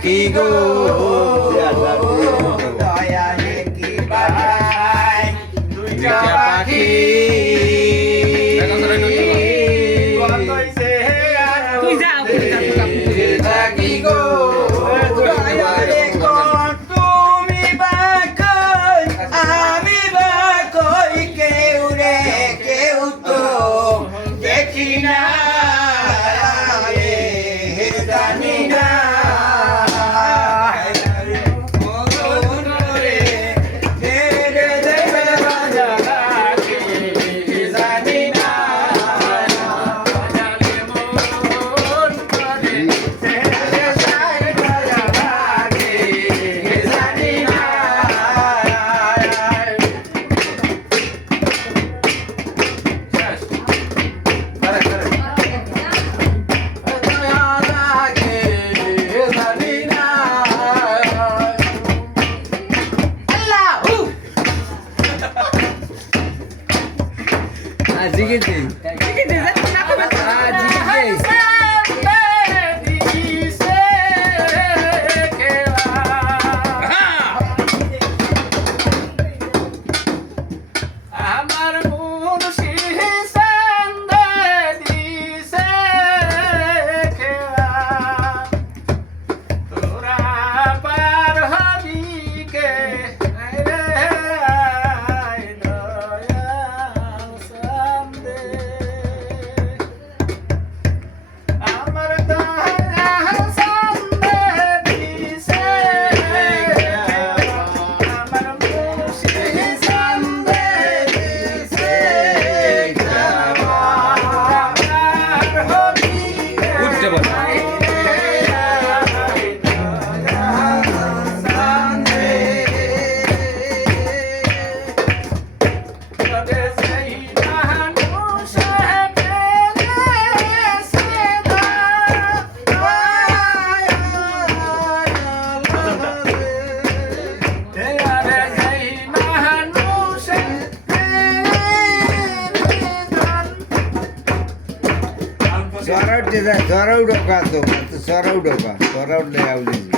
পাখি গো দয়ালে কি পাই দুইটা পাখি তুই যা পাখি গো দয়ালে কোন তুমি বাকই আমি বাকই কেউ রে কেউ তো দেখি না জানি না জিগেছে Suara udah kak tuh, suara udah kak, suara udah